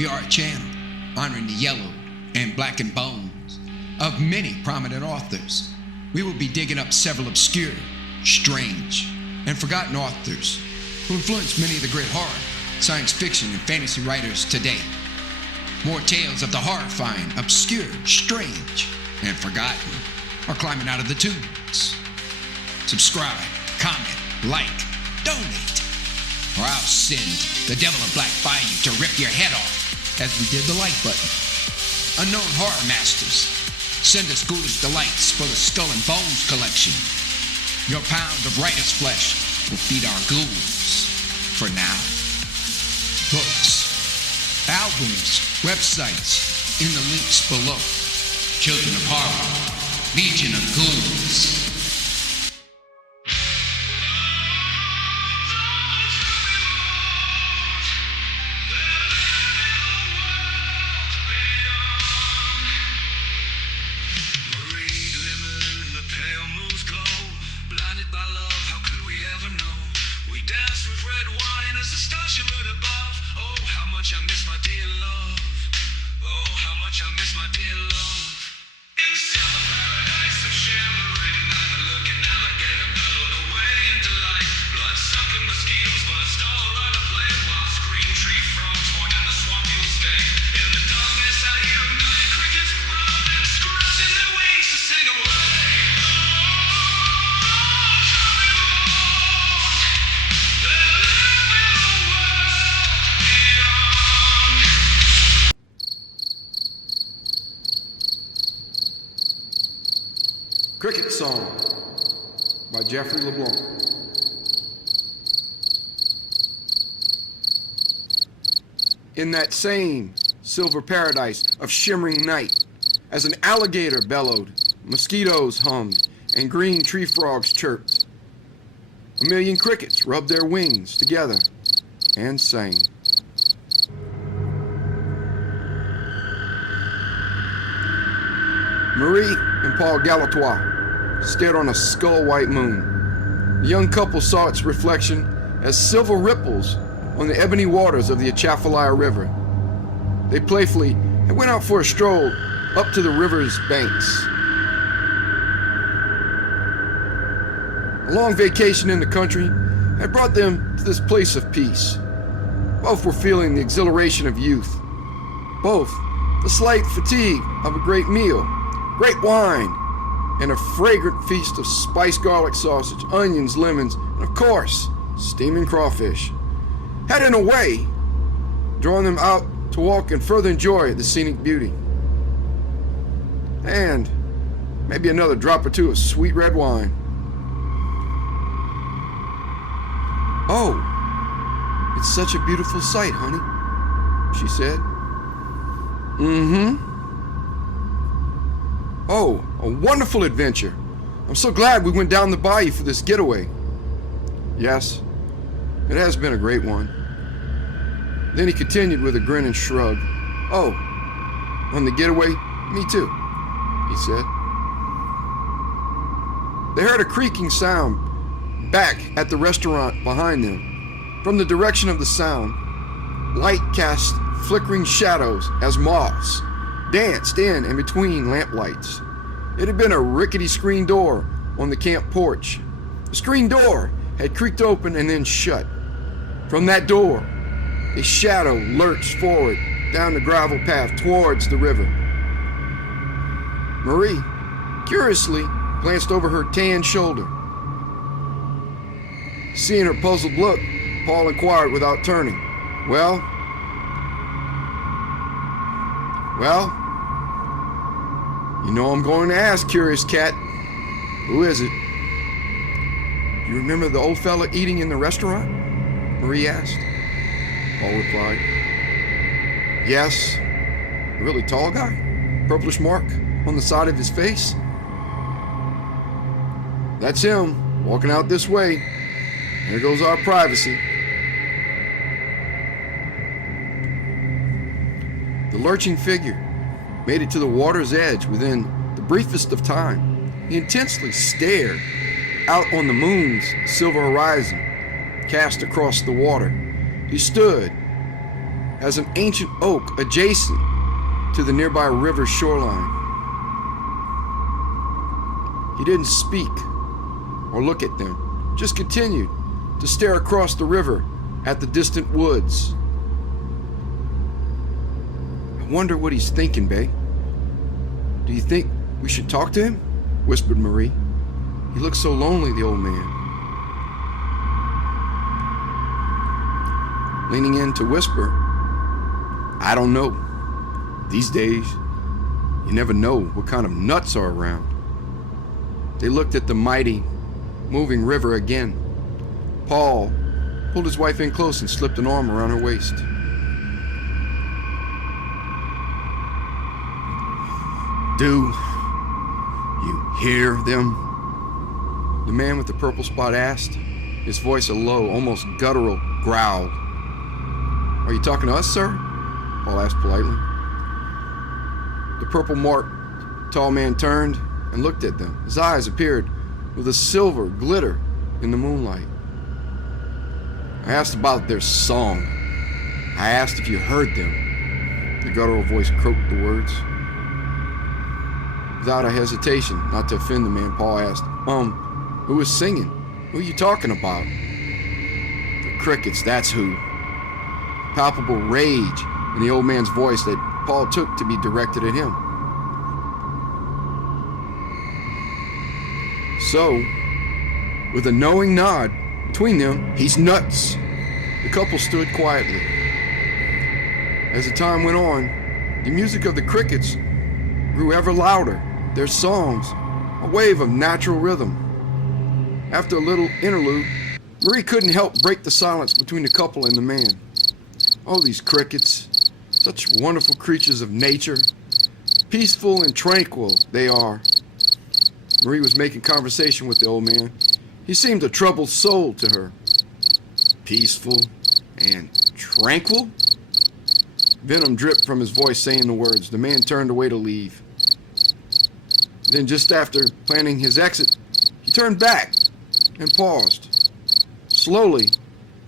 We are a channel honoring the yellowed and blackened bones of many prominent authors. We will be digging up several obscure, strange, and forgotten authors who influenced many of the great horror, science fiction, and fantasy writers today. More tales of the horrifying, obscure, strange, and forgotten are climbing out of the tombs. Subscribe, comment, like, donate, or I'll send the Devil of Black by you to rip your head off, as we did the like button. Unknown horror masters, send us ghoulish delights for the Skull and Bones collection. Your pound of writer's flesh will feed our ghouls. For now, books, albums, websites in the links below. Children of Horror, Legion of Ghouls. Cricket Song by Jeffrey LeBlanc. In that same silver paradise of shimmering night, as an alligator bellowed, mosquitoes hummed, and green tree frogs chirped, a million crickets rubbed their wings together and sang. Marie and Paul Galatois stared on a skull-white moon. The young couple saw its reflection as silver ripples on the ebony waters of the Atchafalaya River. They playfully went out for a stroll up to the river's banks. A long vacation in the country had brought them to this place of peace. Both were feeling the exhilaration of youth. Both the slight fatigue of a great meal, great wine, and a fragrant feast of spiced garlic sausage, onions, lemons, and of course, steaming crawfish, had in a way drawn them out to walk and further enjoy the scenic beauty. And maybe another drop or two of sweet red wine. "Oh, it's such a beautiful sight, honey," she said. "Mm-hmm. Oh, a wonderful adventure. I'm so glad we went down the bayou for this getaway." "Yes, it has been a great one." Then he continued with a grin and shrug. "Oh, on the getaway, me too," he said. They heard a creaking sound back at the restaurant behind them. From the direction of the sound, light cast flickering shadows as moths danced in and between lamplights. It had been a rickety screen door on the camp porch. The screen door had creaked open and then shut. From that door, a shadow lurched forward down the gravel path towards the river. Marie, curiously, glanced over her tan shoulder. Seeing her puzzled look, Paul inquired without turning, Well, you know I'm going to ask, curious cat. Who is it?" "You remember the old fella eating in the restaurant?" Marie asked. Paul replied, "Yes, a really tall guy, purplish mark on the side of his face." "That's him, walking out this way. There goes our privacy." The lurching figure made it to the water's edge within the briefest of time. He intensely stared out on the moon's silver horizon cast across the water. He stood as an ancient oak adjacent to the nearby river shoreline. He didn't speak or look at them, just continued to stare across the river at the distant woods. I wonder what he's thinking, bae. Do you think we should talk to him? Whispered Marie. He looks so lonely, the old man. Leaning in to whisper, I don't know. These days, you never know what kind of nuts are around. They looked at the mighty, moving river again. Paul pulled his wife in close and slipped an arm around her waist. Do you hear them? The man with the purple spot asked, his voice a low, almost guttural growl. Are you talking to us, sir? Paul asked politely. The purple-marked tall man turned and looked at them. His eyes appeared with a silver glitter in the moonlight. I asked about their song. I asked if you heard them. The guttural voice croaked the words. Without a hesitation, not to offend the man, Paul asked, who was singing? Who are you talking about? The crickets, that's who. Palpable rage in the old man's voice that Paul took to be directed at him. So, with a knowing nod between them, he's nuts. The couple stood quietly. As the time went on, the music of the crickets grew ever louder, their songs a wave of natural rhythm. After a little interlude, Marie couldn't help break the silence between the couple and the man. Oh, these crickets, such wonderful creatures of nature. Peaceful and tranquil they are. Marie was making conversation with the old man. He seemed a troubled soul to her. Peaceful and tranquil? Venom dripped from his voice saying the words. The man turned away to leave. Then just after planning his exit, he turned back and paused. Slowly,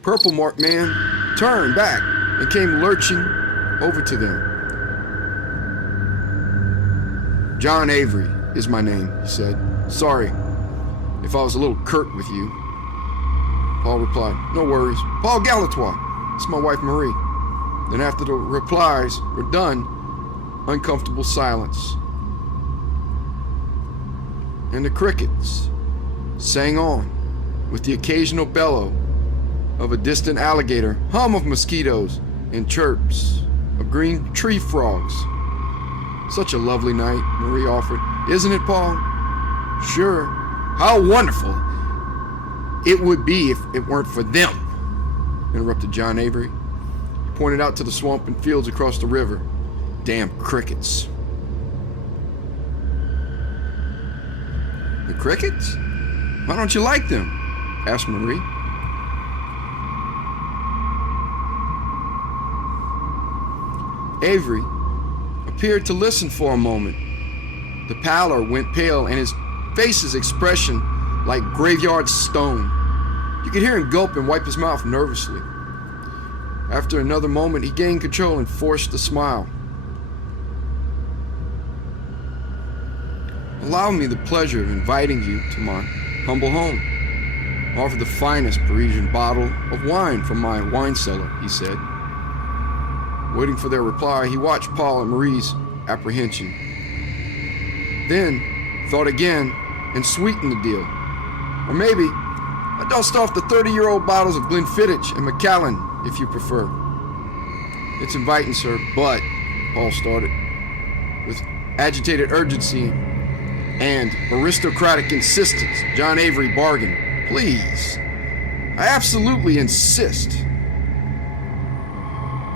Purple Mark Man turned back and came lurching over to them. John Avery is my name, he said. Sorry if I was a little curt with you. Paul replied, no worries. Paul Galatois. It's my wife Marie. Then after the replies were done, uncomfortable silence. And the crickets sang on with the occasional bellow of a distant alligator, hum of mosquitoes, and chirps of green tree frogs. Such a lovely night, Marie offered. Isn't it, Paul? Sure. How wonderful it would be if it weren't for them, interrupted John Avery. He pointed out to the swamp and fields across the river. Damn crickets. The crickets? Why don't you like them? Asked Marie. Avery appeared to listen for a moment. The pallor went pale and his face's expression like graveyard stone. You could hear him gulp and wipe his mouth nervously. After another moment, he gained control and forced a smile. Allow me the pleasure of inviting you to my humble home. I offer the finest Parisian bottle of wine from my wine cellar, he said. Waiting for their reply, he watched Paul and Marie's apprehension. Then thought again and sweetened the deal. Or maybe I dust off the 30-year-old bottles of Glenfiddich and Macallan, if you prefer. It's inviting, sir, but, Paul started, with agitated urgency and aristocratic insistence, John Avery bargained. Please, I absolutely insist.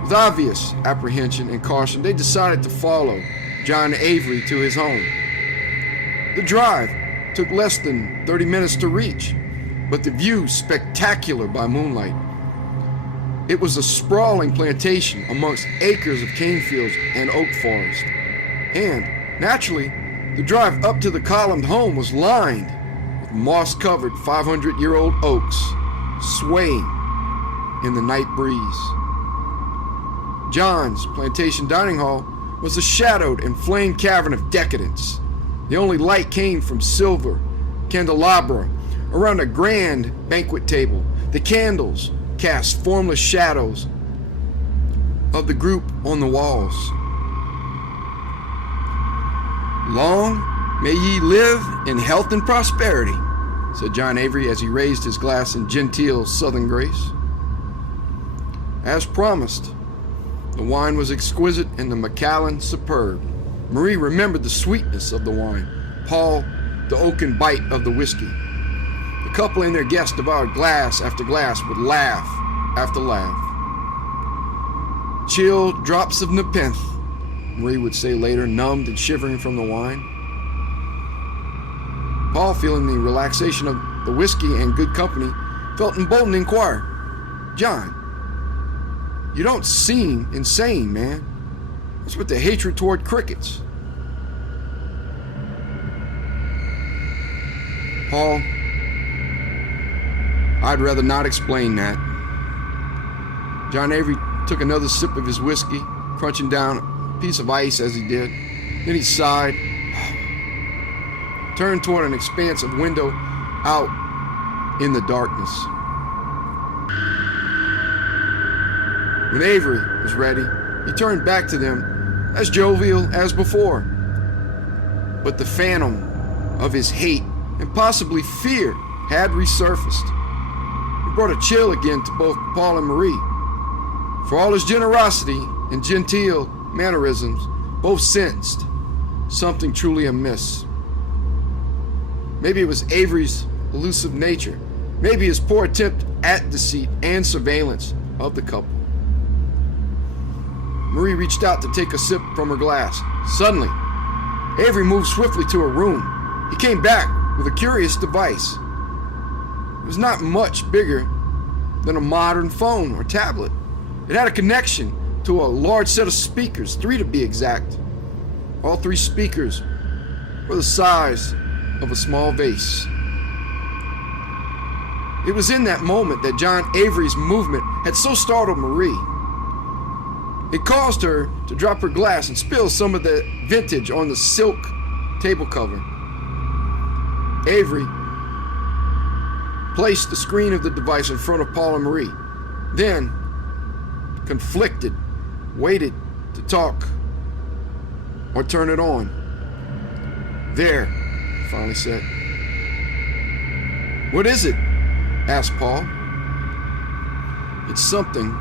With obvious apprehension and caution, they decided to follow John Avery to his home. The drive took less than 30 minutes to reach, but the view spectacular by moonlight. It was a sprawling plantation amongst acres of cane fields and oak forest. And, naturally, the drive up to the columned home was lined with moss-covered 500-year-old oaks swaying in the night breeze. John's plantation dining hall was a shadowed and flamed cavern of decadence. The only light came from silver candelabra around a grand banquet table. The candles cast formless shadows of the group on the walls. "Long may ye live in health and prosperity," said John Avery as he raised his glass in genteel southern grace. As promised, the wine was exquisite and the Macallan superb. Marie remembered the sweetness of the wine, Paul the oaken bite of the whiskey. The couple and their guests devoured glass after glass with laugh after laugh. "Chill drops of nepenthe," Marie would say later, numbed and shivering from the wine. Paul, feeling the relaxation of the whiskey and good company, felt emboldened to inquire, "John, you don't seem insane, man. What's with the hatred toward crickets?" "Paul, I'd rather not explain that." John Avery took another sip of his whiskey, crunching down a piece of ice as he did. Then he sighed, turned toward an expanse of window out in the darkness. When Avery was ready, he turned back to them as jovial as before. But the phantom of his hate and possibly fear had resurfaced. It brought a chill again to both Paul and Marie. For all his generosity and genteel mannerisms, both sensed something truly amiss. Maybe it was Avery's elusive nature. Maybe his poor attempt at deceit and surveillance of the couple. Marie reached out to take a sip from her glass. Suddenly, Avery moved swiftly to her room. He came back with a curious device. It was not much bigger than a modern phone or tablet. It had a connection to a large set of speakers, 3 to be exact. All 3 speakers were the size of a small vase. It was in that moment that John Avery's movement had so startled Marie. It caused her to drop her glass and spill some of the vintage on the silk table cover. Avery placed the screen of the device in front of Paul and Marie. Then, conflicted, waited to talk or turn it on. "There," he finally said. "What is it?" asked Paul. "It's something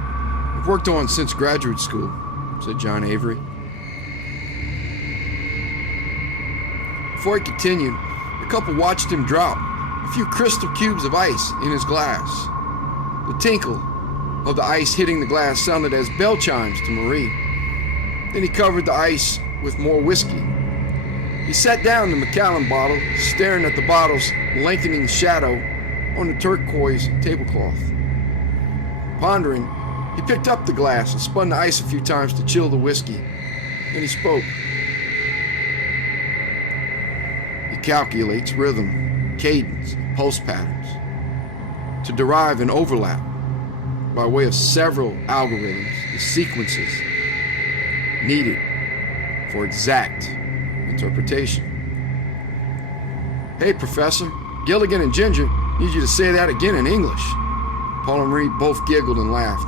I've worked on since graduate school," said John Avery. Before he continued, the couple watched him drop a few crystal cubes of ice in his glass. The tinkle of the ice hitting the glass sounded as bell chimes to Marie. Then he covered the ice with more whiskey. He set down the Macallan bottle, staring at the bottle's lengthening shadow on the turquoise tablecloth. Pondering, he picked up the glass and spun the ice a few times to chill the whiskey. Then he spoke. He calculates rhythm, cadence, pulse patterns to derive an overlap by way of several algorithms, the sequences needed for exact interpretation. "Hey, Professor, Gilligan and Ginger need you to say that again in English." Paul and Marie both giggled and laughed.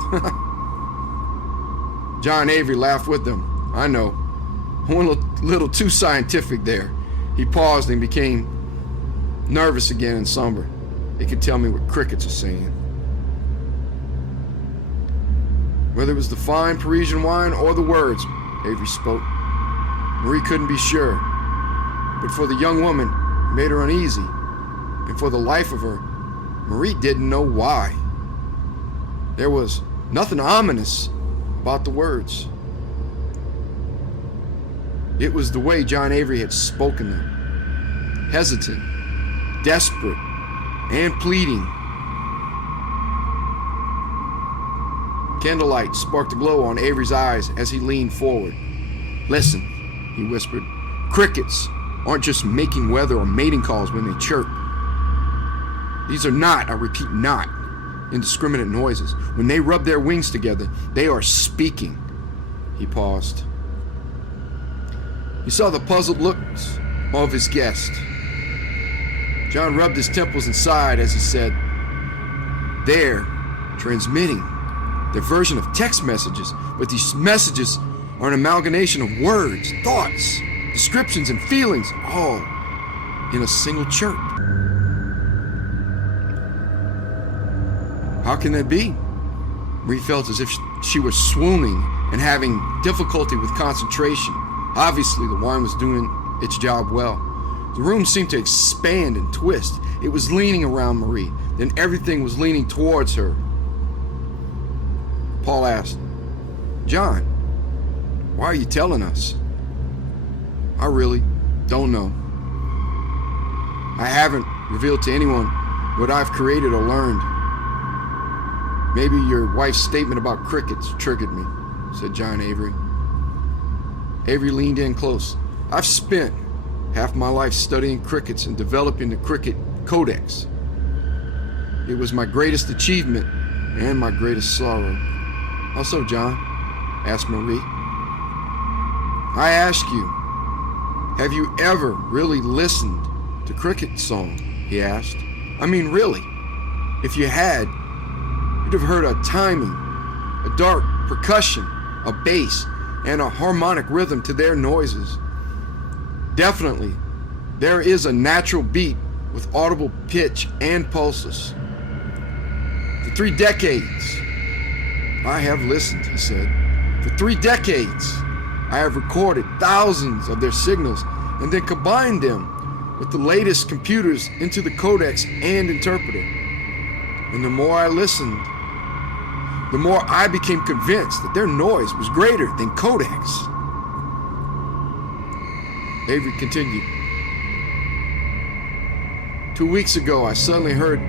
John Avery laughed with them. "I know. I went a little too scientific there." He paused and became nervous again and somber. "They could tell me what crickets are saying." Whether it was the fine Parisian wine or the words, Avery spoke. Marie couldn't be sure. But for the young woman, it made her uneasy. And for the life of her, Marie didn't know why. There was nothing ominous about the words. It was the way John Avery had spoken them. Hesitant, desperate, and pleading. Candlelight sparked a glow on Avery's eyes as he leaned forward. "Listen," he whispered. "Crickets aren't just making weather or mating calls when they chirp. These are not, I repeat, not indiscriminate noises. When they rub their wings together, they are speaking. He paused. He saw the puzzled looks of his guest. John rubbed his temples and sighed as he said, "They're transmitting their version of text messages, but these messages are an amalgamation of words, thoughts, descriptions, and feelings, all in a single chirp." How can that be? Marie felt as if she was swooning and having difficulty with concentration. Obviously, the wine was doing its job well. The room seemed to expand and twist. It was leaning around Marie, then everything was leaning towards her. Paul asked, "John, why are you telling us?" "I really don't know. I haven't revealed to anyone what I've created or learned. Maybe your wife's statement about crickets triggered me," said John Avery. Avery leaned in close. "I've spent half my life studying crickets and developing the cricket codex. It was my greatest achievement and my greatest sorrow." "How so, John?" asked Marie. "I ask you, have you ever really listened to cricket song?" he asked. "I mean, really. If you had, you'd have heard a timing, a dark percussion, a bass, and a harmonic rhythm to their noises. Definitely, there is a natural beat with audible pitch and pulses. For 3 decades, I have listened," he said. "For 3 decades, I have recorded thousands of their signals and then combined them with the latest computers into the codex and interpreter. And the more I listened, the more I became convinced that their noise was greater than codex." Avery continued. 2 weeks ago, I suddenly heard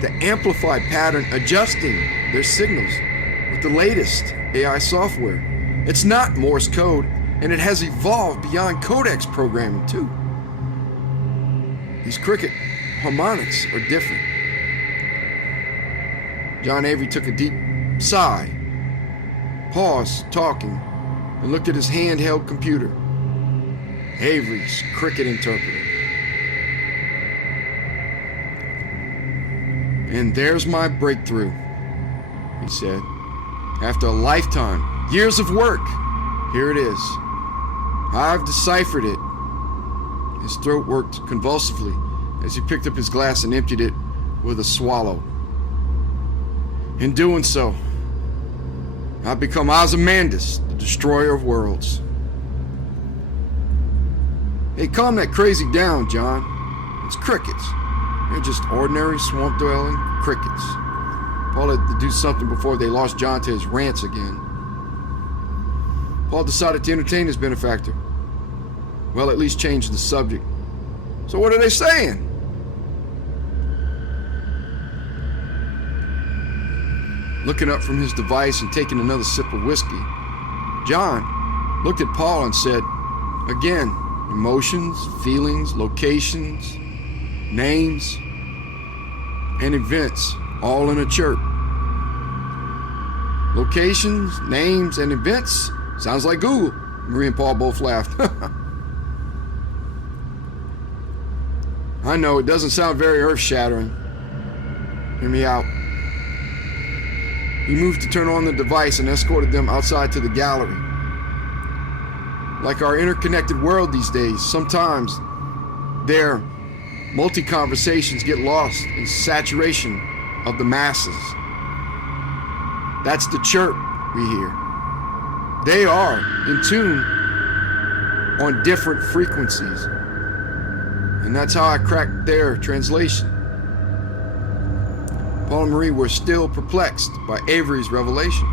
the amplified pattern adjusting their signals with the latest AI software. It's not Morse code, and it has evolved beyond codex programming, too. These cricket harmonics are different." John Avery took a deep sigh, paused talking, and looked at his handheld computer. Avery's cricket interpreter. "And there's my breakthrough," he said. "After a lifetime, years of work, here it is. I've deciphered it." His throat worked convulsively as he picked up his glass and emptied it with a swallow. "In doing so, I've become Ozymandias, the destroyer of worlds." "Hey, calm that crazy down, John. It's crickets. They're just ordinary swamp-dwelling crickets." Paul had to do something before they lost John to his rants again. Paul decided to entertain his benefactor. Well, at least change the subject. "So what are they saying?" Looking up from his device and taking another sip of whiskey, John looked at Paul and said, "Again, emotions, feelings, locations, names, and events, all in a chirp." "Locations, names, and events? Sounds like Google." Marie and Paul both laughed. "I know, it doesn't sound very earth-shattering. Hear me out." He moved to turn on the device and escorted them outside to the gallery. Like our interconnected world these days, sometimes their multi-conversations get lost in saturation of the masses. That's the chirp we hear. They are in tune on different frequencies. And that's how I cracked their translation. Paul and Marie were still perplexed by Avery's revelation.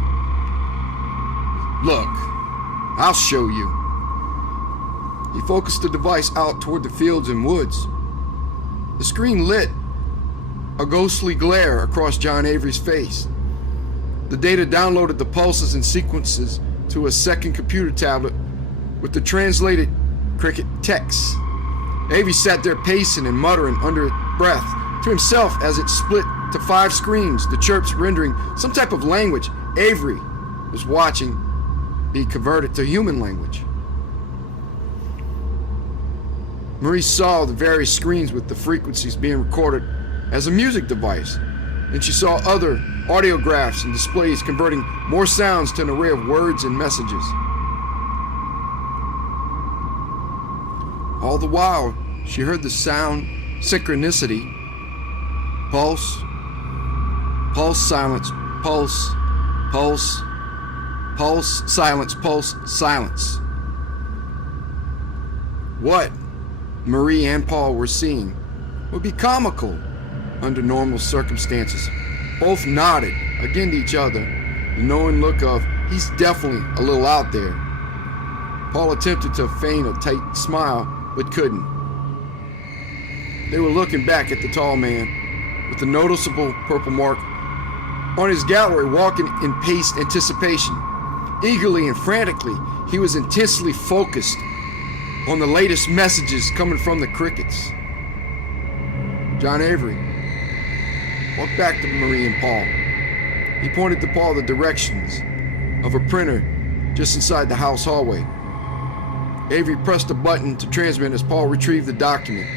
"Look, I'll show you." He focused the device out toward the fields and woods. The screen lit a ghostly glare across John Avery's face. The data downloaded the pulses and sequences to a second computer tablet with the translated cricket text. Avery sat there pacing and muttering under his breath to himself as it split to 5 screens, the chirps rendering some type of language Avery was watching be converted to human language. Marie saw the various screens with the frequencies being recorded as a music device. And she saw other audiographs and displays converting more sounds to an array of words and messages. All the while, she heard the sound synchronicity, pulse, pulse, silence, pulse, pulse, pulse, silence, pulse, silence. What Marie and Paul were seeing would be comical under normal circumstances. Both nodded again to each other, the knowing look of, he's definitely a little out there. Paul attempted to feign a tight smile, but couldn't. They were looking back at the tall man with a noticeable purple mark on his gallery, walking in paced anticipation. Eagerly and frantically, he was intensely focused on the latest messages coming from the crickets. John Avery walked back to Marie and Paul. He pointed to Paul the directions of a printer just inside the house hallway. Avery pressed a button to transmit as Paul retrieved the document.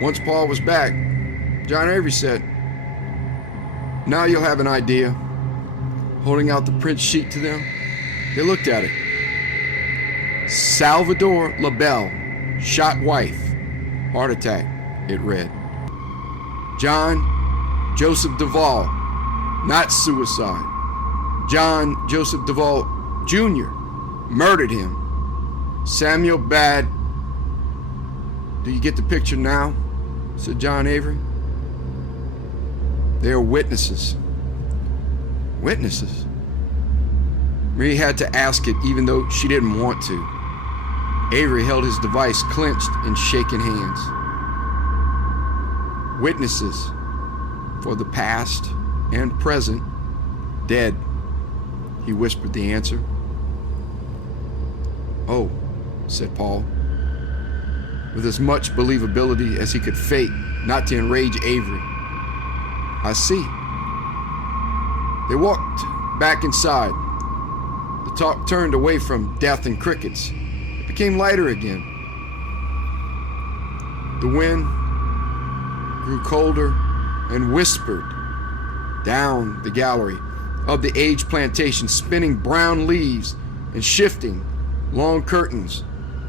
Once Paul was back, John Avery said, "Now you'll have an idea." Holding out the print sheet to them, they looked at it. "Salvador LaBelle, shot wife, heart attack," it read. "John Joseph Duvall, not suicide. John Joseph Duvall Jr. murdered him. Samuel Bad." "Do you get the picture now?" said John Avery. "They are witnesses." Witnesses? Marie had to ask it even though she didn't want to. Avery held his device clenched in shaking hands. "Witnesses for the past and present, dead," he whispered the answer. "Oh," said Paul, with as much believability as he could fake, not to enrage Avery. "I see." They walked back inside. The talk turned away from death and crickets. It became lighter again. The wind grew colder and whispered down the gallery of the aged plantation, spinning brown leaves and shifting long curtains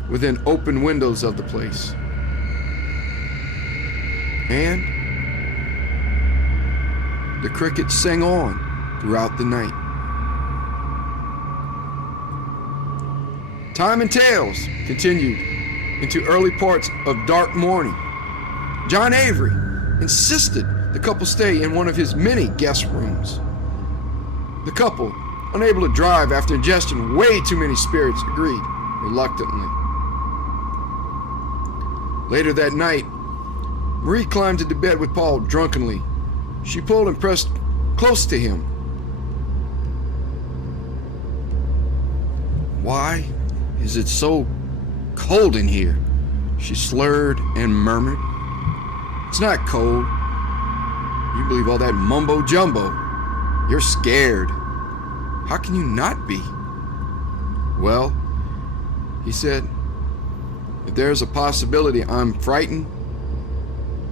within open windows of the place. And the crickets sang on throughout the night. Time and tales continued into early parts of dark morning. John Avery insisted the couple stay in one of his many guest rooms. The couple, unable to drive after ingestion way too many spirits, agreed reluctantly. Later that night, Marie climbed into bed with Paul drunkenly. She pulled and pressed close to him. "Why is it so cold in here?" she slurred and murmured. "It's not cold. You believe all that mumbo jumbo. You're scared. How can you not be?" "Well," he said, "if there's a possibility I'm frightened,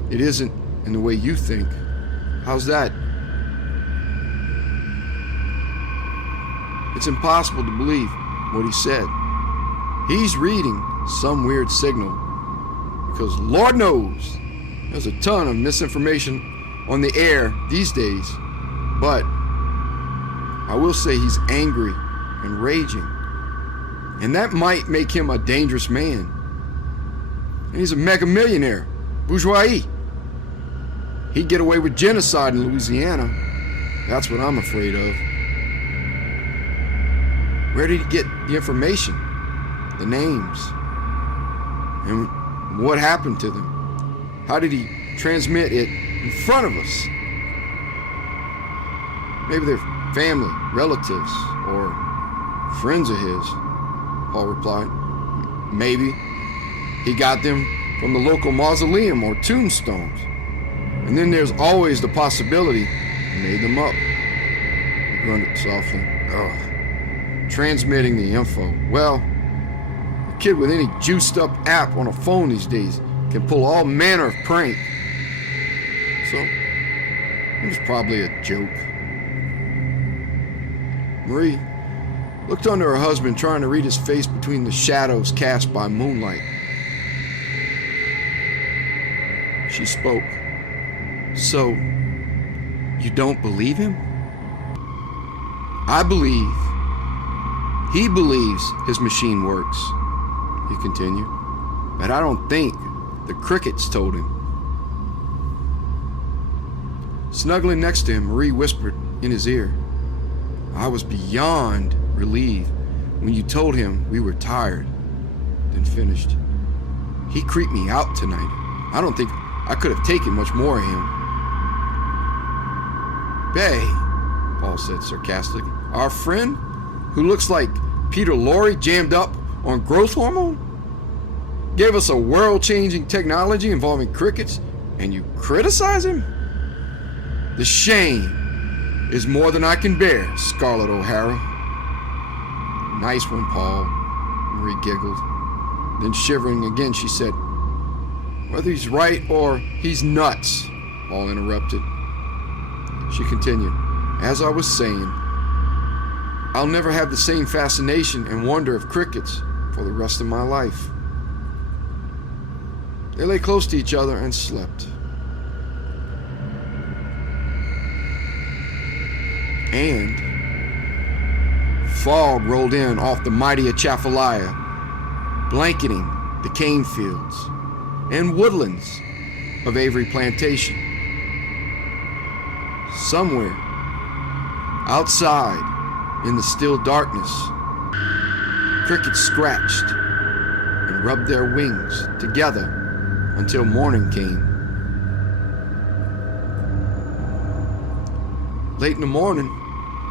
it isn't in the way you think. How's that?" It's impossible to believe what he said. He's reading some weird signal, because Lord knows there's a ton of misinformation on the air these days. But I will say he's angry and raging, and that might make him a dangerous man. And he's a mega millionaire, bourgeois. He'd get away with genocide in Louisiana. That's what I'm afraid of. Where did he get the information, the names, and what happened to them? How did he transmit it in front of us? Maybe they're family, relatives, or friends of his, Paul replied. Maybe he got them from the local mausoleum or tombstones. And then there's always the possibility he made them up. grunted softly. Ugh. Transmitting the info. Well, a kid with any juiced up app on a phone these days can pull all manner of prank. So, it was probably a joke. Marie looked under her husband, trying to read his face between the shadows cast by moonlight. She spoke. So, you don't believe him? I believe. He believes his machine works, he continued. But I don't think the crickets told him. Snuggling next to him, Marie whispered in his ear, I was beyond relieved when you told him we were tired, then finished. He creeped me out tonight. I don't think I could have taken much more of him. Bae, Paul said sarcastically, our friend who looks like Peter Lorre jammed up on growth hormone? Gave us a world-changing technology involving crickets, and you criticize him? The shame is more than I can bear, Scarlett O'Hara. Nice one, Paul, Marie giggled. Then shivering again, she said, whether he's right or he's nuts, Paul interrupted. She continued, as I was saying, I'll never have the same fascination and wonder of crickets for the rest of my life. They lay close to each other and slept. And fog rolled in off the mighty Atchafalaya, blanketing the cane fields and woodlands of Avery Plantation. Somewhere outside in the still darkness, crickets scratched and rubbed their wings together until morning came. Late in the morning,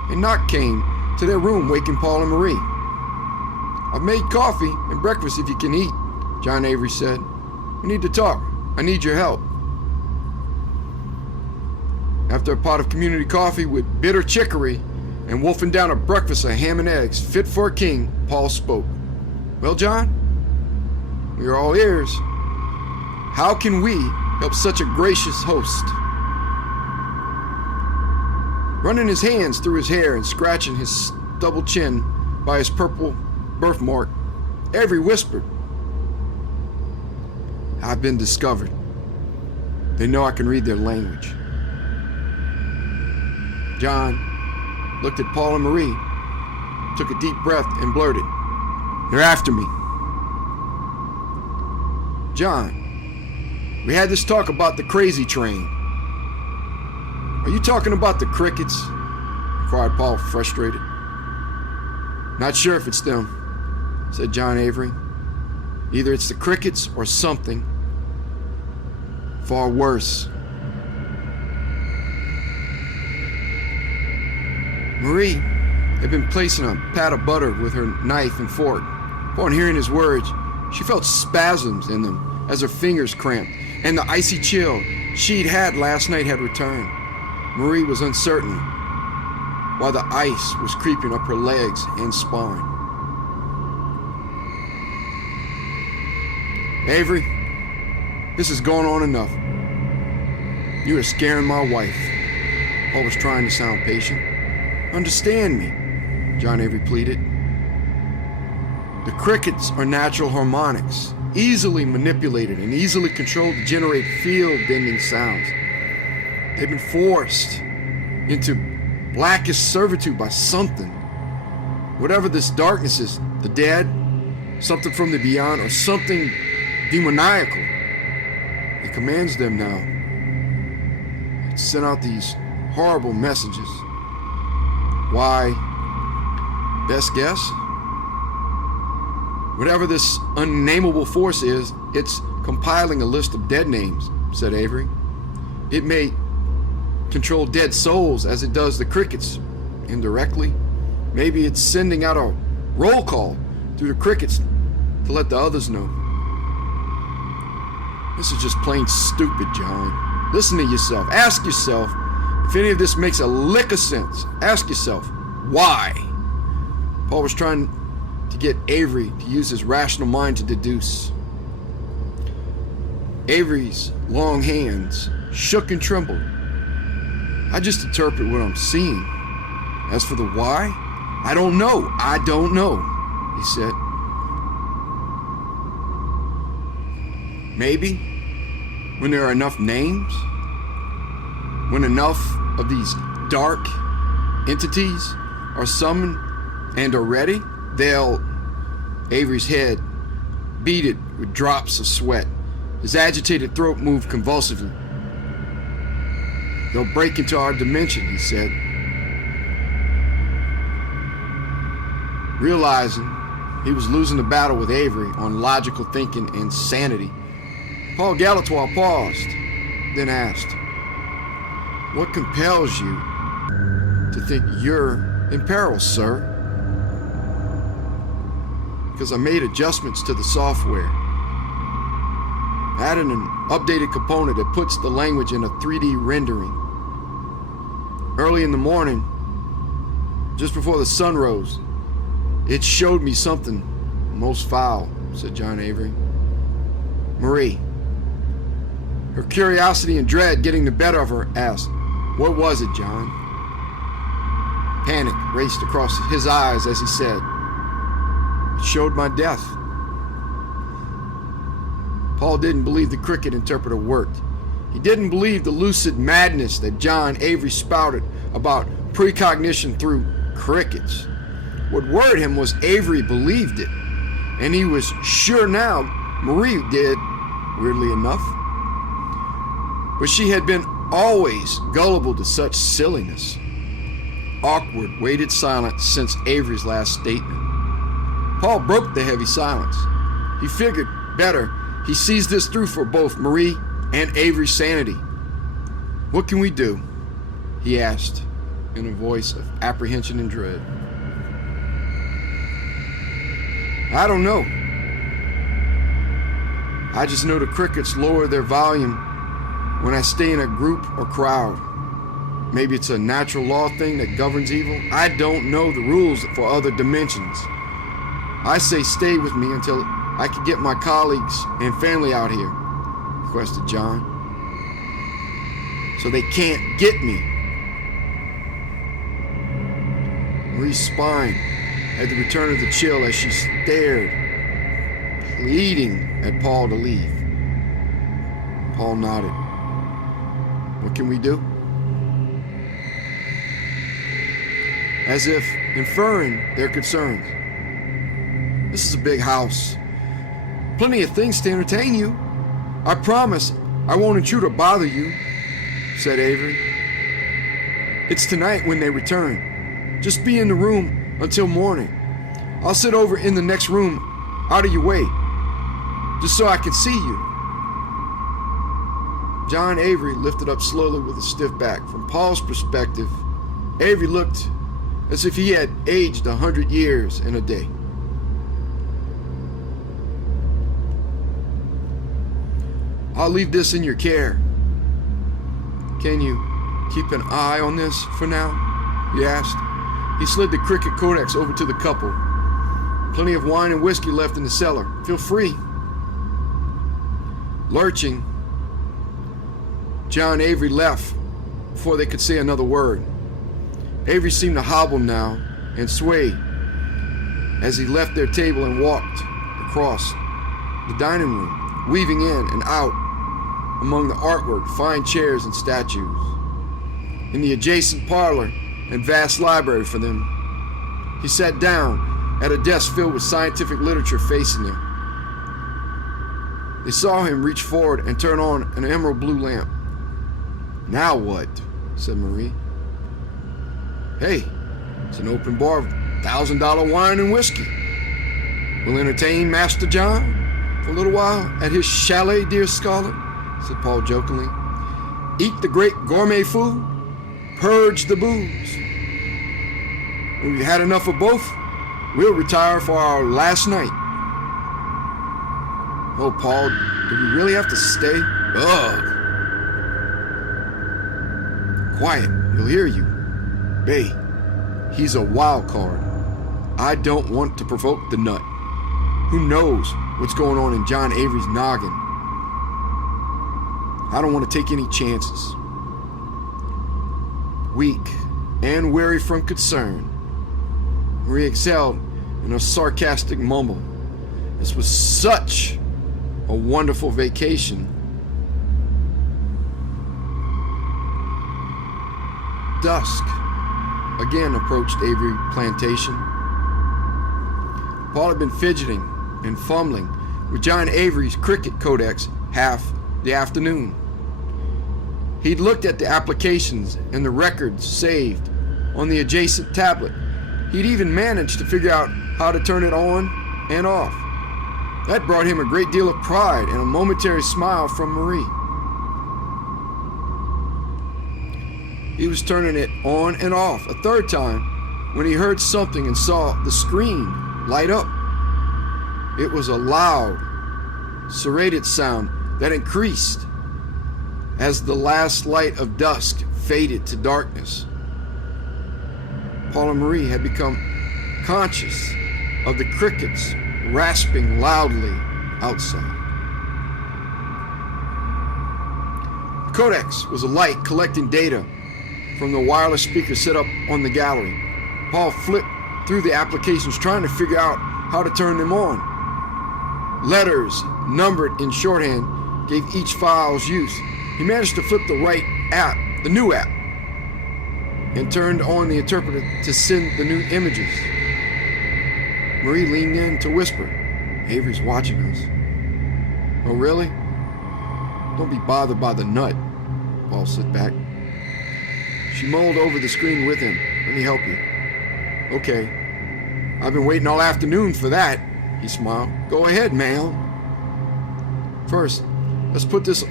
a knock came to their room, waking Paul and Marie. I've made coffee and breakfast if you can eat, John Avery said. We need to talk. I need your help. After a pot of community coffee with bitter chicory and wolfing down a breakfast of ham and eggs fit for a king, Paul spoke. Well, John, we are all ears. How can we help such a gracious host? Running his hands through his hair and scratching his stubble chin by his purple birthmark, Avery whispered, I've been discovered. They know I can read their language. John looked at Paul and Marie, took a deep breath and blurted, they're after me. John, we had this talk about the crazy train. Are you talking about the crickets? Inquired Paul, frustrated. Not sure if it's them, said John Avery. Either it's the crickets or something far worse. Marie had been placing a pat of butter with her knife and fork. Upon hearing his words, she felt spasms in them as her fingers cramped, and the icy chill she'd had last night had returned. Marie was uncertain, while the ice was creeping up her legs and spine. Avery, this is going on enough. You are scaring my wife. Paul was trying to sound patient. Understand me, John Avery pleaded. The crickets are natural harmonics, easily manipulated and easily controlled to generate field-bending sounds. They've been forced into blackest servitude by something. Whatever this darkness is, the dead, something from the beyond, or something demoniacal. It commands them now. It sent out these horrible messages. Why? Best guess? Whatever this unnameable force is, it's compiling a list of dead names, said Avery. It may control dead souls as it does the crickets, indirectly. Maybe it's sending out a roll call through the crickets to let the others know. This is just plain stupid, John. Listen to yourself. Ask yourself If any of this makes a lick of sense, ask yourself, why? Paul was trying to get Avery to use his rational mind to deduce. Avery's long hands shook and trembled. I just interpret what I'm seeing. As for the why, I don't know, he said. Maybe when there are enough names, when enough of these dark entities are summoned and are ready, Avery's head beaded with drops of sweat. His agitated throat moved convulsively. They'll break into our dimension, he said. Realizing he was losing the battle with Avery on logical thinking and sanity, Paul Galatoir paused, then asked, "What compels you to think you're in peril, sir?" "Because I made adjustments to the software. Added an updated component that puts the language in a 3D rendering. Early in the morning, just before the sun rose, it showed me something most foul," said John Avery. Marie, her curiosity and dread getting the better of her, asked, "What was it, John?" Panic raced across his eyes as he said, "It showed my death." Paul didn't believe the cricket interpreter worked. He didn't believe the lucid madness that John Avery spouted about precognition through crickets. What worried him was Avery believed it, and he was sure now Marie did, weirdly enough. But she had been always gullible to such silliness. Awkward, waited silence since Avery's last statement. Paul broke the heavy silence. He figured better he sees this through for both Marie and Avery's sanity. "What can we do?" he asked in a voice of apprehension and dread. "I don't know. I just know the crickets lower their volume when I stay in a group or crowd. Maybe it's a natural law thing that governs evil. I don't know the rules for other dimensions. I say stay with me until I can get my colleagues and family out here," requested John. "So they can't get me." Marie's spine had the return of the chill as she stared, pleading at Paul to leave. Paul nodded. "What can we do?" As if inferring their concerns. "This is a big house. Plenty of things to entertain you. I promise I won't intrude or bother you," said Avery. "It's tonight when they return. Just be in the room until morning. I'll sit over in the next room out of your way, just so I can see you." John Avery lifted up slowly with a stiff back. From Paul's perspective, Avery looked as if he had aged 100 years in a day. "I'll leave this in your care. Can you keep an eye on this for now?" he asked. He slid the cricket codex over to the couple. "Plenty of wine and whiskey left in the cellar. Feel free." Lurching, John Avery left before they could say another word. Avery seemed to hobble now and sway as he left their table and walked across the dining room, weaving in and out among the artwork, fine chairs and statues. In the adjacent parlor and vast library for them, he sat down at a desk filled with scientific literature facing him. They saw him reach forward and turn on an emerald blue lamp. "Now what?" said Marie. "Hey, it's an open bar of $1,000 wine and whiskey. We'll entertain Master John for a little while at his chalet, dear scholar," said Paul jokingly. "Eat the great gourmet food, purge the booze. When we've had enough of both, we'll retire for our last night." "Oh, Paul, do we really have to stay?" "Ugh." Quiet, he'll hear you. Bay, he's a wild card. I don't want to provoke the nut. Who knows what's going on in John Avery's noggin? I don't want to take any chances. Weak and weary from concern, Marie exhaled in a sarcastic mumble. This was such a wonderful vacation. Dusk again approached Avery Plantation. Paul had been fidgeting and fumbling with John Avery's cricket codex half the afternoon. He'd looked at the applications and the records saved on the adjacent tablet. He'd even managed to figure out how to turn it on and off. That brought him a great deal of pride and a momentary smile from Marie. He was turning it on and off a third time when he heard something and saw the screen light up. It was a loud, serrated sound that increased as the last light of dusk faded to darkness. Paul and Marie had become conscious of the crickets rasping loudly outside. The codex was a light collecting data from the wireless speaker set up on the gallery. Paul flipped through the applications trying to figure out how to turn them on. Letters numbered in shorthand gave each file's use. He managed to flip the right app, the new app, and turned on the interpreter to send the new images. Marie leaned in to whisper, "Avery's watching us." "Oh, really? Don't be bothered by the nut." Paul sat back. She mulled over the screen with him. "Let me help you." "Okay. I've been waiting all afternoon for that," he smiled. "Go ahead, ma'am." "First, let's put this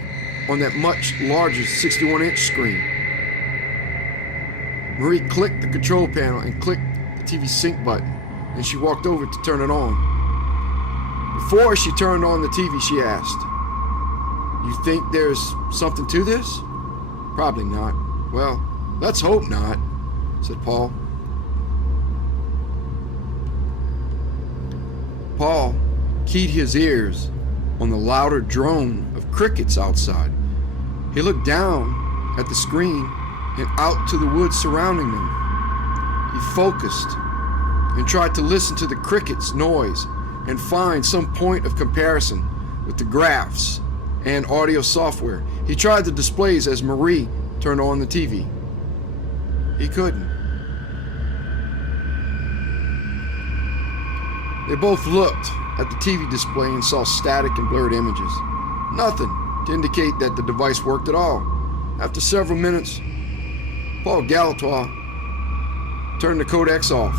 on that much larger 61-inch screen." Marie clicked the control panel and clicked the TV sync button, and she walked over to turn it on. Before she turned on the TV, she asked, "You think there's something to this?" "Probably not." "Well, let's hope not," said Paul. Paul keyed his ears on the louder drone of crickets outside. He looked down at the screen and out to the woods surrounding them. He focused and tried to listen to the crickets' noise and find some point of comparison with the graphs and audio software. He tried the displays as Marie turned on the TV. He couldn't. They both looked at the TV display and saw static and blurred images. Nothing to indicate that the device worked at all. After several minutes, Paul Galatois turned the codex off.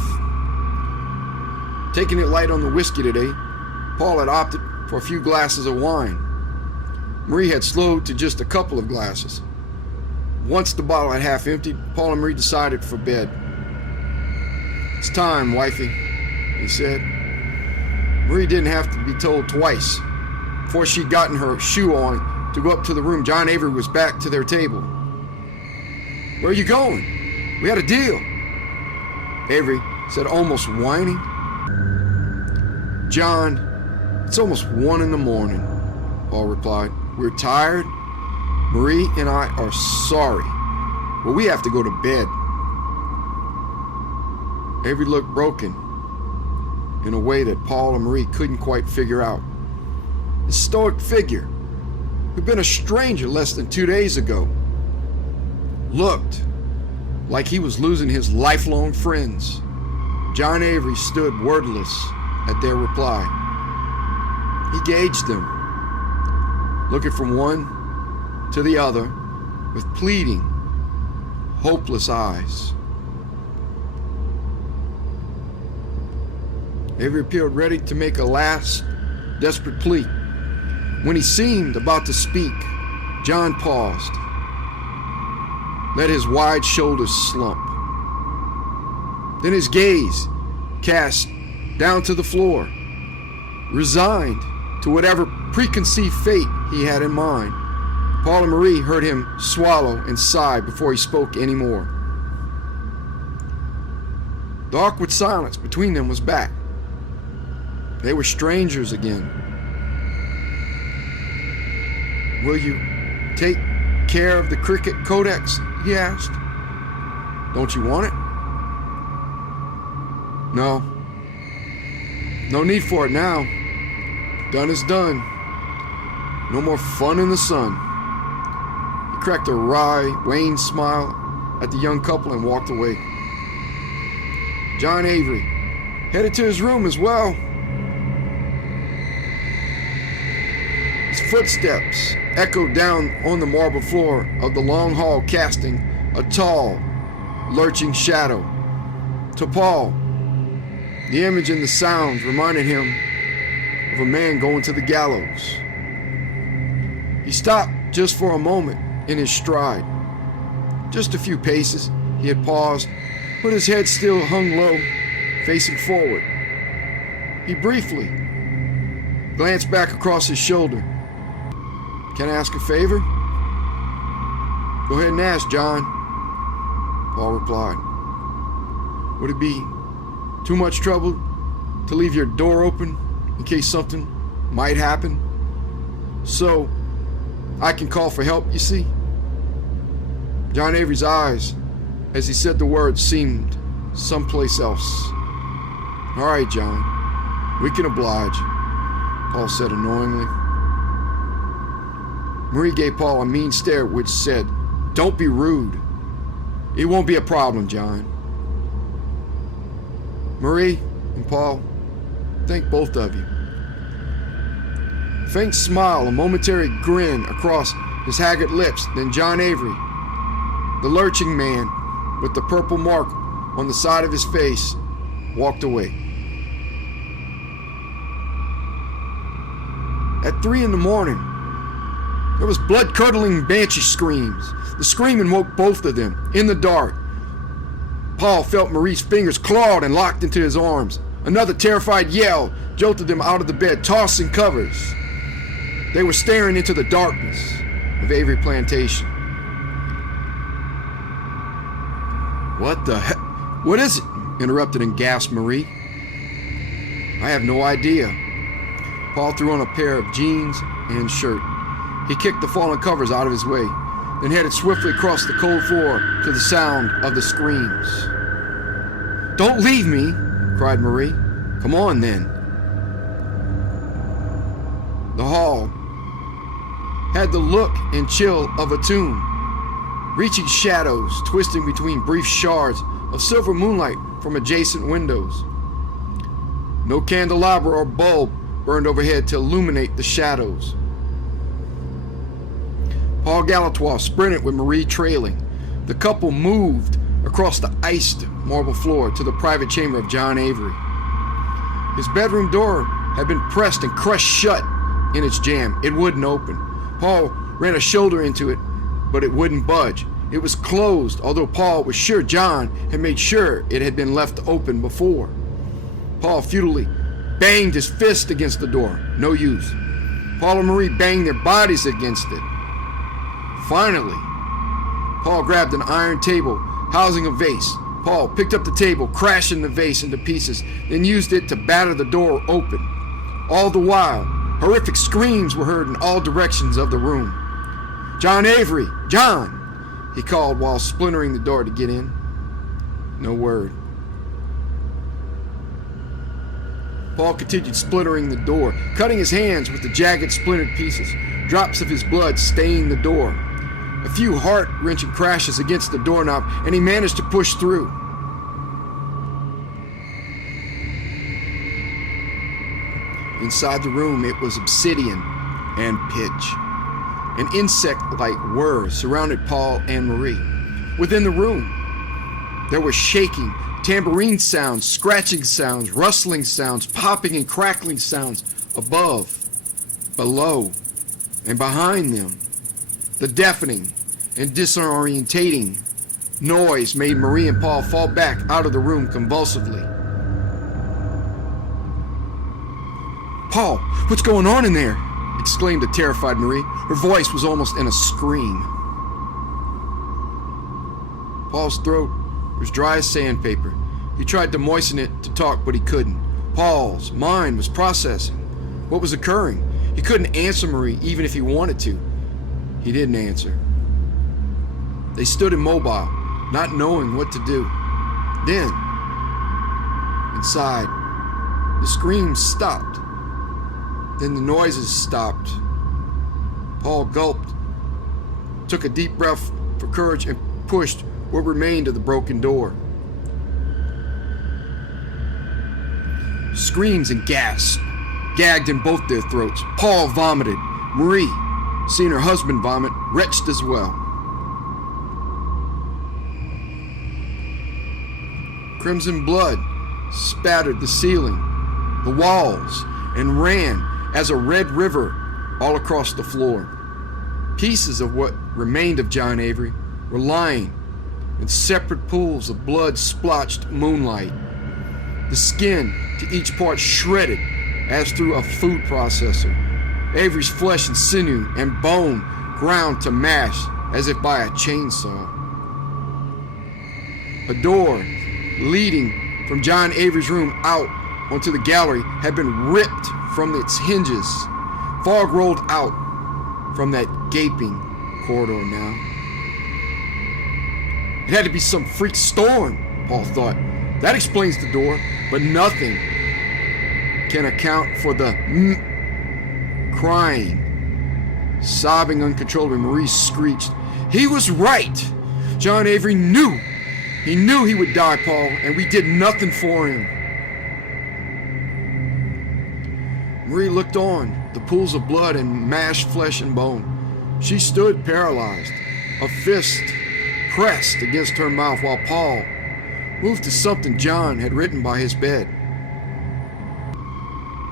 Taking it light on the whiskey today, Paul had opted for a few glasses of wine. Marie had slowed to just a couple of glasses. Once the bottle had half emptied, Paul and Marie decided for bed. "It's time, wifey," he said. Marie didn't have to be told twice. Before she'd gotten her shoe on to go up to the room, John Avery was back to their table. "Where are you going? We had a deal," Avery said, almost whining. "John, it's almost 1 a.m, Paul replied. "We're tired. Marie and I are sorry, but we have to go to bed." Avery looked broken in a way that Paul and Marie couldn't quite figure out. The stoic figure, who'd been a stranger less than 2 days ago, looked like he was losing his lifelong friends. John Avery stood wordless at their reply. He gauged them, looking from one to the other with pleading, hopeless eyes. Avery appeared ready to make a last desperate plea. When he seemed about to speak, John paused, let his wide shoulders slump. Then his gaze cast down to the floor, resigned to whatever preconceived fate he had in mind. Paul and Marie heard him swallow and sigh before he spoke any more. The awkward silence between them was back. They were strangers again. "Will you take care of the cricket codex?" he asked. "Don't you want it?" "No. No need for it now. Done is done. No more fun in the sun." He cracked a wry, wan smile at the young couple and walked away. John Avery headed to his room as well. His footsteps echoed down on the marble floor of the long hall, casting a tall, lurching shadow. To Paul, the image and the sounds reminded him of a man going to the gallows. He stopped just for a moment in his stride. Just a few paces, he had paused, but his head still hung low, facing forward. He briefly glanced back across his shoulder. "Can I ask a favor?" "Go ahead and ask, John," Paul replied. "Would it be too much trouble to leave your door open in case something might happen? So I can call for help, you see?" John Avery's eyes, as he said the words, seemed someplace else. "All right, John, we can oblige," Paul said annoyingly. Marie gave Paul a mean stare which said, "Don't be rude. It won't be a problem, John." "Marie and Paul, thank both of you." A faint smile, a momentary grin across his haggard lips, then John Avery, the lurching man with the purple mark on the side of his face, walked away. At 3 a.m, there was blood-curdling banshee screams. The screaming woke both of them in the dark. Paul felt Marie's fingers clawed and locked into his arms. Another terrified yell jolted them out of the bed, tossing covers. They were staring into the darkness of Avery Plantation. "What the heck? What is it?" interrupted and gasped Marie. "I have no idea." Paul threw on a pair of jeans and shirt. He kicked the fallen covers out of his way, then headed swiftly across the cold floor to the sound of the screams. "Don't leave me!" cried Marie. "Come on, then." The hall had the look and chill of a tomb. Reaching shadows twisting between brief shards of silver moonlight from adjacent windows. No candelabra or bulb burned overhead to illuminate the shadows. Paul Galatois sprinted with Marie trailing. The couple moved across the iced marble floor to the private chamber of John Avery. His bedroom door had been pressed and crushed shut in its jamb. It wouldn't open. Paul ran a shoulder into it, but it wouldn't budge. It was closed, although Paul was sure John had made sure it had been left open before. Paul futilely banged his fist against the door. No use. Paul and Marie banged their bodies against it. Finally, Paul grabbed an iron table housing a vase. Paul picked up the table, crashing the vase into pieces, then used it to batter the door open. All the while, horrific screams were heard in all directions of the room. "John Avery! John!" he called while splintering the door to get in. No word. Paul continued splintering the door, cutting his hands with the jagged splintered pieces. Drops of his blood stained the door. A few heart-wrenching crashes against the doorknob, and he managed to push through. Inside the room, it was obsidian and pitch. An insect-like whir surrounded Paul and Marie. Within the room, there was shaking, tambourine sounds, scratching sounds, rustling sounds, popping and crackling sounds above, below, and behind them. The deafening and disorientating noise made Marie and Paul fall back out of the room convulsively. "Paul, what's going on in there?" exclaimed the terrified Marie. Her voice was almost in a scream. Paul's throat was dry as sandpaper. He tried to moisten it to talk, but he couldn't. Paul's mind was processing what was occurring. He couldn't answer Marie even if he wanted to. He didn't answer. They stood immobile, not knowing what to do. Then, inside, the screams stopped. Then the noises stopped. Paul gulped, took a deep breath for courage, and pushed what remained of the broken door. Screams and gasps gagged in both their throats. Paul vomited. Marie, seeing her husband vomit, retched as well. Crimson blood spattered the ceiling, the walls, and ran as a red river all across the floor. Pieces of what remained of John Avery were lying in separate pools of blood-splotched moonlight. The skin to each part shredded as through a food processor. Avery's flesh and sinew and bone ground to mash as if by a chainsaw. A door leading from John Avery's room out onto the gallery had been ripped from its hinges. Fog rolled out from that gaping corridor now. It had to be some freak storm, Paul thought. That explains the door, but nothing can account for the crying, sobbing uncontrollably. Marie screeched. He was right. John Avery knew. He knew he would die, Paul, and we did nothing for him. Marie looked on, the pools of blood and mashed flesh and bone. She stood paralyzed, a fist pressed against her mouth while Paul moved to something John had written by his bed.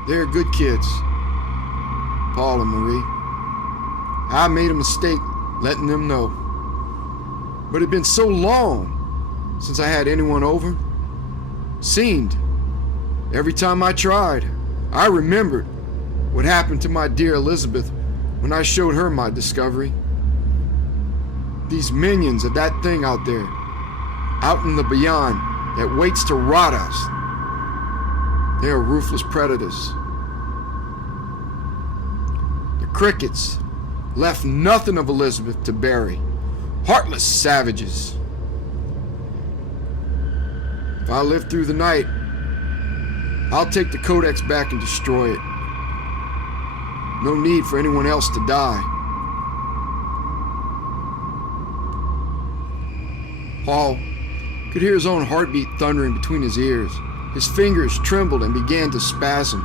They're good kids, Paul and Marie. I made a mistake letting them know. But it had been so long since I had anyone over. Seemed every time I tried, I remembered what happened to my dear Elizabeth when I showed her my discovery. These minions of that thing out there, out in the beyond, that waits to rot us. They are ruthless predators. The crickets left nothing of Elizabeth to bury. Heartless savages. If I live through the night, I'll take the codex back and destroy it. No need for anyone else to die. Paul could hear his own heartbeat thundering between his ears. His fingers trembled and began to spasm.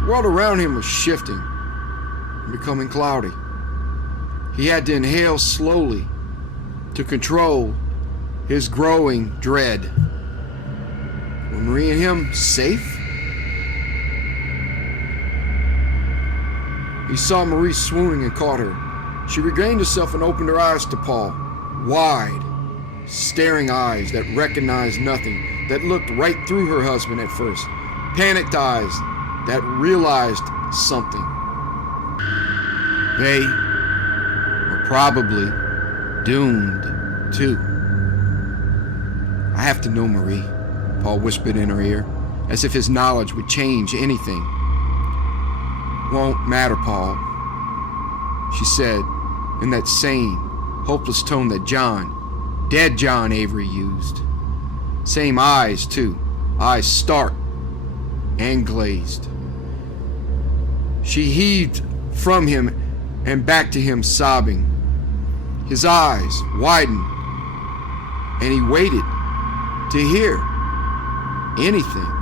The world around him was shifting and becoming cloudy. He had to inhale slowly to control his growing dread. Were Marie and him safe? He saw Marie swooning and caught her. She regained herself and opened her eyes to Paul. Wide, staring eyes that recognized nothing, that looked right through her husband at first. Panicked eyes that realized something. They were probably doomed too. I have to know, Marie, Paul whispered in her ear, as if his knowledge would change anything. Won't matter, Paul, she said in that same hopeless tone that dead John Avery used. Same eyes, too. Eyes stark and glazed. She heaved from him and back to him, sobbing. His eyes widened, and he waited to hear anything.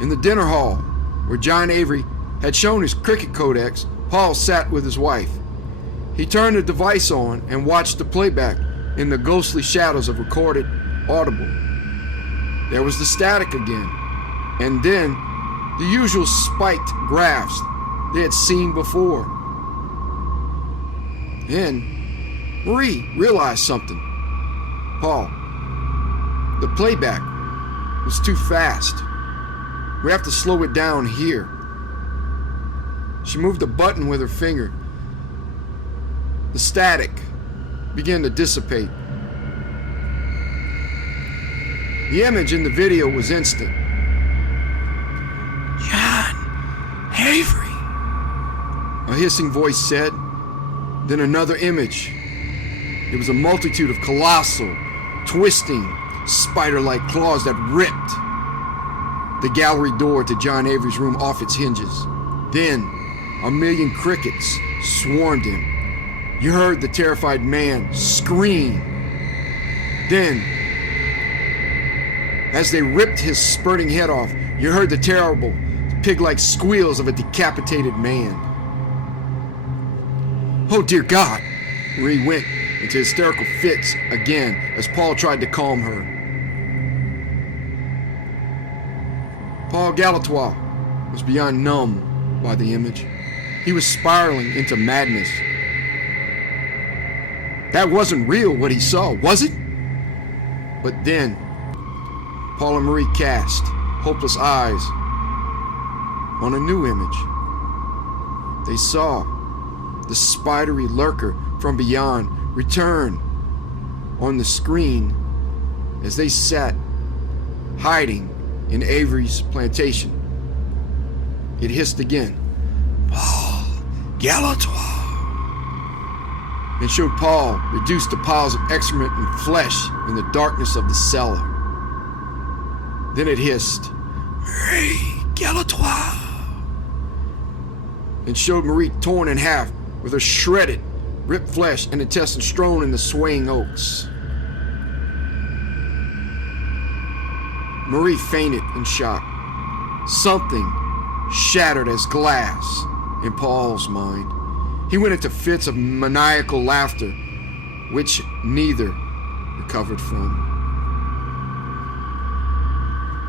In the dinner hall, where John Avery had shown his cricket codex, Paul sat with his wife. He turned the device on and watched the playback in the ghostly shadows of recorded audible. There was the static again, and then the usual spiked graphs they had seen before. Then Marie realized something. Paul, the playback was too fast. We have to slow it down here. She moved a button with her finger. The static began to dissipate. The image in the video was instant. John Avery, a hissing voice said. Then another image. It was a multitude of colossal, twisting, spider-like claws that ripped the gallery door to John Avery's room off its hinges. Then, a million crickets swarmed him. You heard the terrified man scream. Then, as they ripped his spurting head off, you heard the terrible, pig-like squeals of a decapitated man. Oh dear God! Marie went into hysterical fits again as Paul tried to calm her. Paul Galatois was beyond numb by the image. He was spiraling into madness. That wasn't real what he saw, was it? But then, Paul and Marie cast hopeless eyes on a new image. They saw the spidery lurker from beyond return on the screen as they sat hiding in Avery's plantation. It hissed again. Paul Galatois. It showed Paul reduced to piles of excrement and flesh in the darkness of the cellar. Then it hissed. Marie Galatois. And showed Marie torn in half with her shredded, ripped flesh and intestines strewn in the swaying oaks. Marie fainted in shock. Something shattered as glass in Paul's mind. He went into fits of maniacal laughter, which neither recovered from.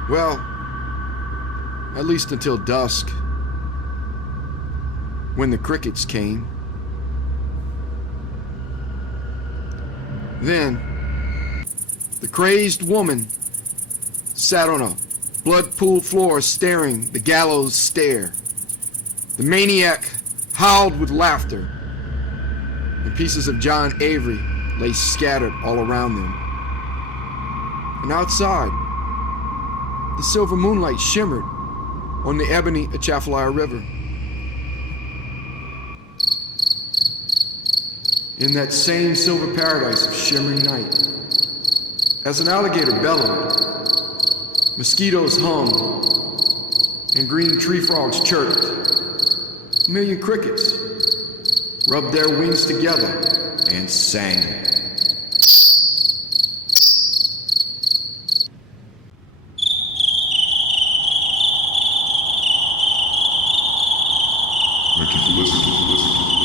Well, at least until dusk, when the crickets came. Then, the crazed woman sat on a blood-pooled floor staring the gallows stare. The maniac howled with laughter, and pieces of John Avery lay scattered all around them. And outside, the silver moonlight shimmered on the ebony Atchafalaya River. In that same silver paradise of shimmering night, as an alligator bellowed, mosquitoes hummed, and green tree frogs chirped, a million crickets rubbed their wings together and sang. Thank you for listening.